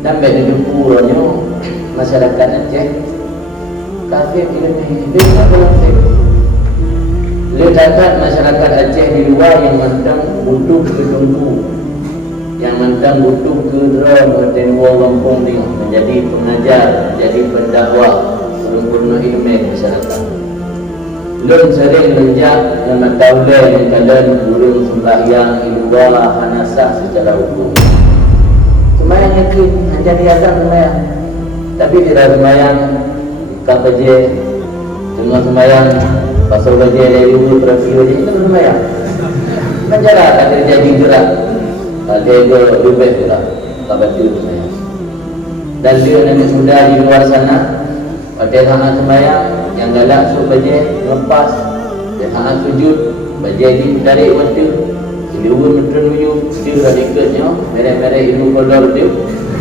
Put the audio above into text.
Dan bagi dukurannya masyarakat Aceh kafir ilmu hidup apa kafir. Ledakan masyarakat Aceh di luar yang mandang butuh ke tunggu, yang mandang butuh ke drama dan kampung ni menjadi pengajar, menjadi pendakwah, penuh ilmu masyarakat. Lun sering menjak nama taulah yang kalian burung sembahyang iluah hanasah secara hukum. Semayang yakin, hanya niatan semayang. Tapi tidak semayang kau baca, cuma semayang pasal baca dari dulu terapi baca itu semayang. Menjara tak terjadi gerak. Dia itu lebih gerak. Kau baca semayang. Dan dia nanti muda di luar sana, pada sangat semayang, yang galak suruh baca lepas, dia sangat sujud, baca dari waktu. Dia urut menunjuk, dia radikatnya, merek-merek ilmu kodor dia.